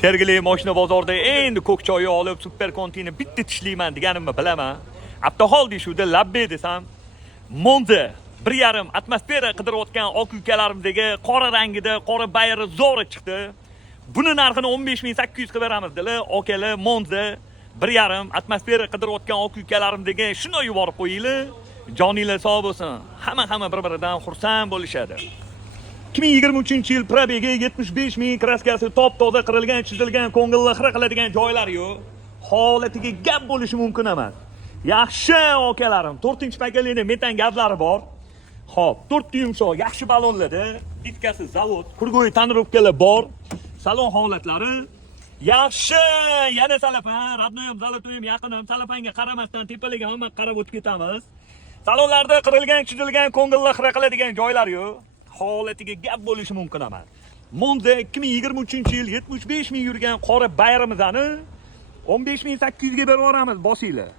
Sergeli mashina bozorda endi ko'k choy olib super kontini bitta tishlayman deganimni bilaman. Abduhol deyshuvda labbe desam, Monza 1,5 atmosfera qidirayotgan oq ukalarimdagi qora rangida qora bayri zo'ri chiqdi. Buni narxini 15.800 qilib beramiz dedilar. Okalar Monza 1,5 atmosfera qidirayotgan oq ukalarimdagi shuni yuborib qo'yinglar. Joninglar sog' bo'lsin. Hamma bir-biridan xursand bo'lishadi. 2023-yil probegi 75.000 kraskasi top-toza qirilgan, chizilgan, ko'ngilni xira qiladigan joylari yo'q. Holatiga gap bo'lishi mumkin emas. Yaxshi okalarim, 4-paketli metan gazlari bor. Xo'p, 4 yumshoq, yaxshi balonlarda, ditkasi zavod, kurgo'y tonirovkalar bor. Salon holatlari yaxshi. Yana salafan, radnoyim, zalotoyim yaqinim, salafanga qaramasdan tepaliga hamma qarab o'tib ketamiz. Salonlarda qirilgan, chizilgan, ko'ngilni xira qiladigan joylari yo'q. Holatiga gap bo'lishi mumkin emas. Monza 2023-yil 75.000 yurgan qora bayramizni 15.800 ga berib yuboramiz, bosinglar.